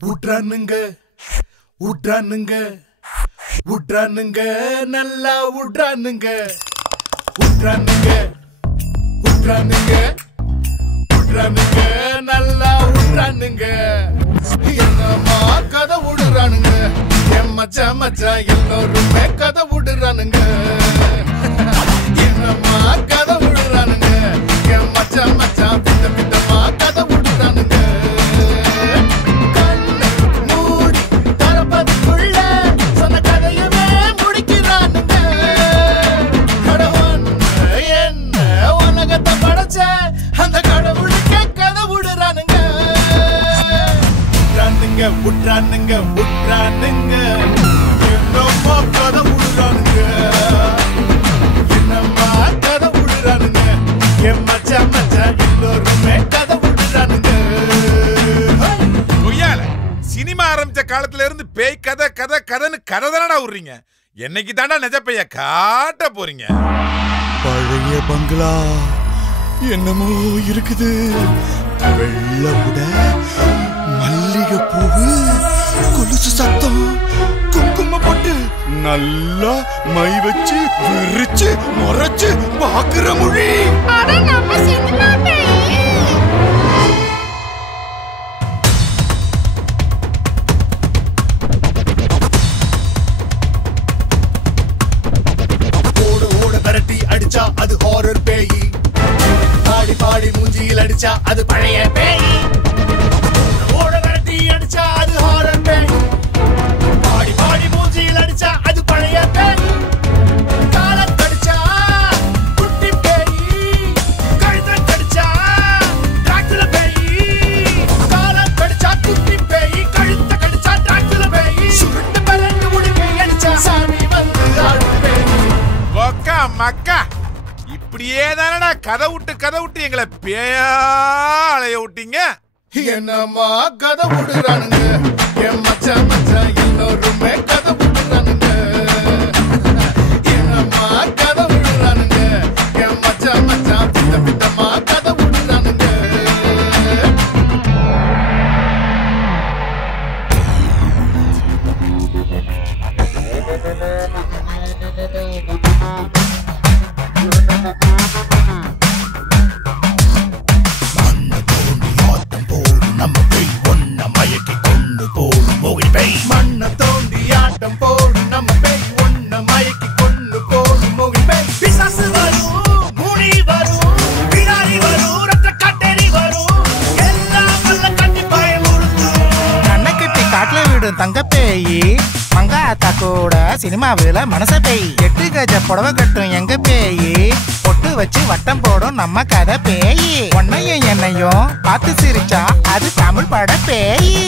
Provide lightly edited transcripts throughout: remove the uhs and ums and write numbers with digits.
உட்றானுங்க உட்றானுங்க உட்றானுங்க நல்லா உட்றானுங்க உட்றானுங்க உட்றானுங்க உட்றானுங்க நல்லா உட்றானுங்க என்னமா கதை விடுறானுங்க என் மச்சா மச்சா எல்லோருமே கதை விடுறானுங்க என்னமா கதை விடுறானுங்க என் மச்சா மச்சா பித்த பித்தமா கதை விடுறானுங்க உட்றானுங்க உட்றானுங்க என்னம்மா கதை விடுறானுங்க என்னம்மா கதை விடுறானுங்க என் மச்சா மச்சா எல்லோருமே கதை விடுறானுங்க. சினிமா ஆரம்பிச்ச காலத்துல இருந்து பேய் கதை கதை கதைன்னு கதை தானடா விடுறீங்க. என்னைக்கு தாண்டா நிஜ பைய காட்ட போறீங்க? பழைய பங்களா என்னமோ இருக்குது, வெள்ள உட மல்லிகை பூவு கொலுசு சத்தம் குங்கும போட்டு நல்லா மை வச்சு விரிச்சு முறைச்சு பாக்குற மொழி. ஓடு ஓட விரட்டி அடிச்சா அது ஹாரர் பேயி, பாடி பாடி மூஞ்சியில் அடிச்சா அது பழைய பேய். ஓட விரட்டி அடிச்சா அது ஹாரர் பேய், பாடி பாடி மூஞ்சியில் அடிச்சா அது பழைய பேய். காலை கடிச்சா குட்டி பேய், கழுத்தை கடிச்சா டிராக்குலா பேய். காலை கடிச்சா குட்டி பேய், கழுத்தை கடிச்சா டிராக்குலா பேய். சுருட்டு பரண்டு முடிக்கை அடிச்சா சாமி வந்து ஆடு பேய். ஒக்கா மக்கா இப்படியே தானடா கதை விட்டு எங்களை பேயா அலைய விட்டீங்க. என்னம்மா கதை விடுறானுங்க என் மச்சா மச்சா எல்லோருமே கதை விடுறானுங்க. என்னம்மா கதை விடுறானுங்க என் மச்சா மச்சா பித்த பித்தமா கதை விடுறானுங்க. மண்ண தோண்டி ஆட்டம் போடு நம்ம பேய் ஒன்ன மயக்கி கொண்டு போடும் மோகில் பேய். பிசாசு வரும், முனி வரும், பிடாரி வரும், ரத்த கட்டேரி வரும், எல்லாம் வல்ல கட்டி பயமுறுத்தும். கண்ணை கட்டி காட்டுல விடும் தங்க பேயி, மங்காத்தா கூட சினிமாவில மனச பேய். 8 கஜ புடவை கட்டும் எங்க பேயி, பொட்டு வச்சு வட்டம் போடும் நம்ம கதை பேயி. உன்னையும் என்னையும் பார்த்து சிரிச்சா அது தமிழ் பட பேயி.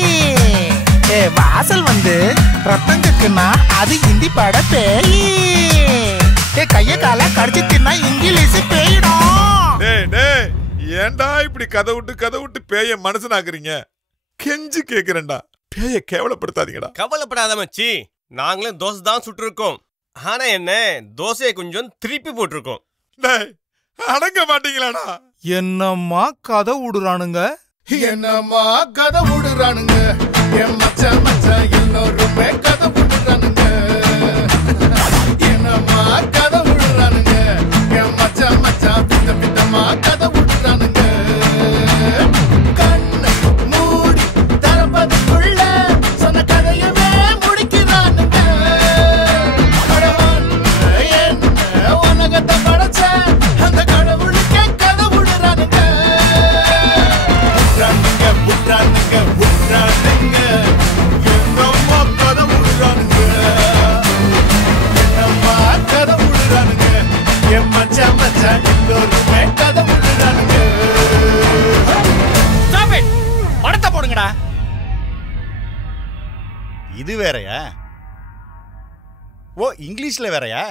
வாசல் வந்து ரத்தம் கக்குனா அது ஹிந்தி பட பேயி. கைய கால கடிச்சு தின்னா இங்கிலீஷ் பேயிடும். ஏன்டா இப்படி கதை விட்டு பேய மனசனாக்குறீங்க? கெஞ்சு கேக்குறேன்டா, பேய கேவலப்படுத்தாதீங்கடா. கவலைப்படாத மச்சி, நாங்களும் தோசை தான் சுட்டு இருக்கோம். ஆனா என்ன தோசையை கொஞ்சம் திருப்பி போட்டிருக்கோம். அடங்க மாட்டீங்களாடா? என்னம்மா கதை விடுறானுங்க, என்னம்மா கதை விடுறானுங்க என் மச்சா மச்சா எல்லோருமே கதை விடுறானுங்க. என்னம்மா கதை விடுறானுங்க என் மச்சா மச்சா பித்த பித்தமா கதை விடுறானுங்க. கண்ணை மூடி தரப்பதுக்குள்ள சொன்ன கதையவே முடிக்கிறானுங்க. என்ன உலகத்தை படைச்ச அந்த கடவுளுக்கே இது வேறயா? ஓ, இங்கிலீஷ்ல வேறயா?